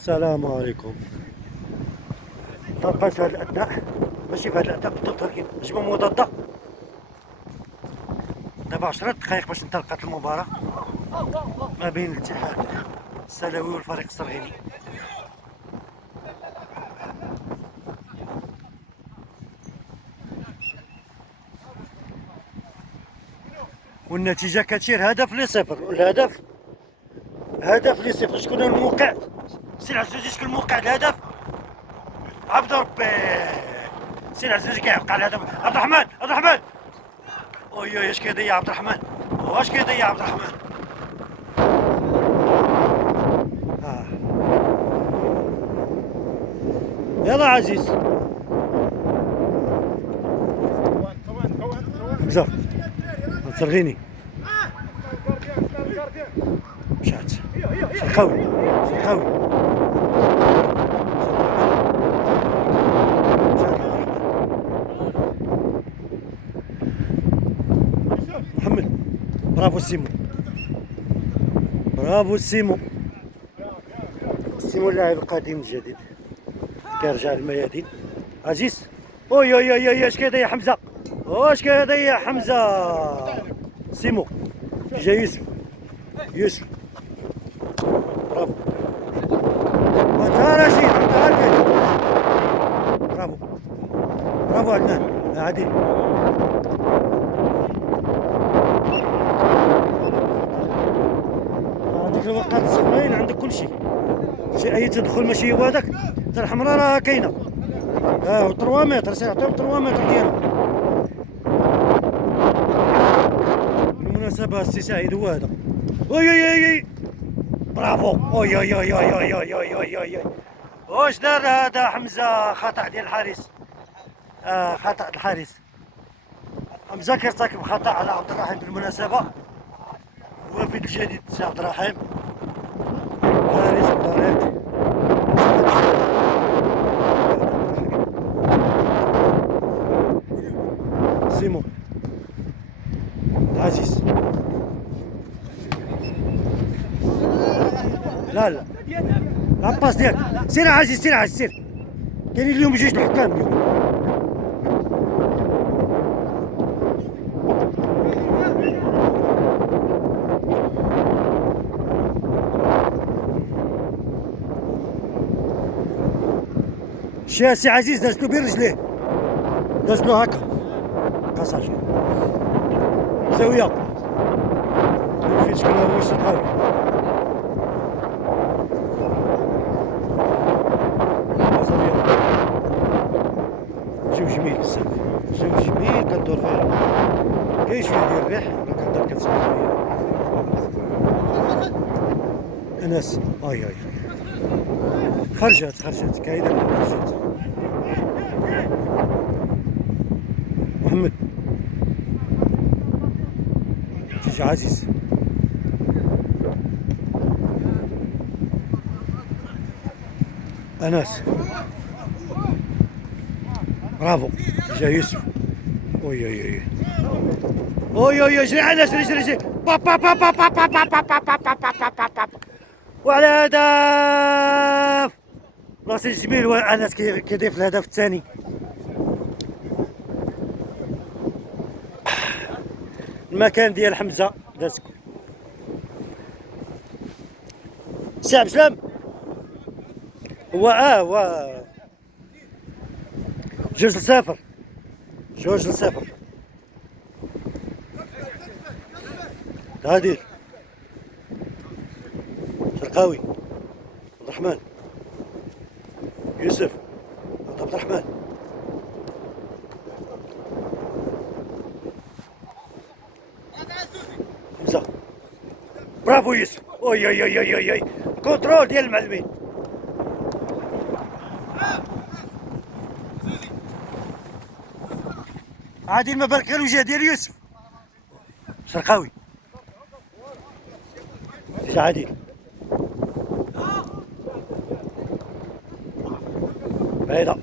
السلام عليكم. طبقا في هذا الأثناء، ماشي في هذا الأثناء بالضبط، ولكن هجمة مضادة. دابا 10 دقائق باش انطلقت المباراة ما بين الاتحاد السلوي والفريق الصرغيني. والنتيجة كتشير هدف لصفر، والهدف هدف لصفر. شكون الموقع؟ سي العزوزي. شكون الموقع الهدف؟ عبد ربي. سي العزوزي كيوقع الهدف. عبد الرحمن، عبد الرحمن. اوي اش كيضيع عبد الرحمن، واش كيضيع عبد الرحمن. يلا عزيز بزاف صرغيني مشات شرقاوي محمد. برافو سيمو، برافو سيمو. سيمو اللاعب القديم الجديد كيرجع للميادين. عزيز. اوي اش كيضيع حمزه، واش كيضيع حمزه. سيمو جا يوسف برافو. عطاها رشيد، عطاها البيت. برافو عدنان عادل. هذيك الوقت الصفرين عندك كل شيء، اي تدخل ماشي هو هذاك. حتى الحمراء راه كاينه. 3 متر سيعطيهم 3 متر ديالهم. بالمناسبة السي سعيد هو هذا. اوي برافو. اوي واش دار هذا حمزة؟ خطأ ديال الحارس. خطأ الحارس. حمزة كيرتكب خطأ على عبد الرحيم بالمناسبة. الوافد الجديد سي عبد الرحيم حارس الفريق. سيمون عزيز. لا لاباس ديالك. سير عزيز سير. كاينين اليوم جوج الحكام اليوم. شي سي عزيز دازتو بين رجليه، دازتو هكا كاساج زاوية. فين شكون هو الشرقاوي. زاوية جو جميل بزاف، جو جميل كدور فيه. كاين شوية ديال الريح راه كنضل كتسمع فيا. انس اي خرجت كاينه خرجت. محمد تيجي عزيز. انس برافو. جا يوسف. اوي جري على جري وعلى هدف. بلاصي جميل. وانس كيضيف الهدف الثاني. المكان ديال حمزه دازكو. سي عبد السلام هو 2-0. عادل شرقاوي عبد الرحمن يوسف عبد الرحمن. حمزة برافو يوسف. اوي كنترول ديال المعلمين. عادل ما بالك غير الوجه ديال يوسف. شرقاوي جا عادل. بعيدة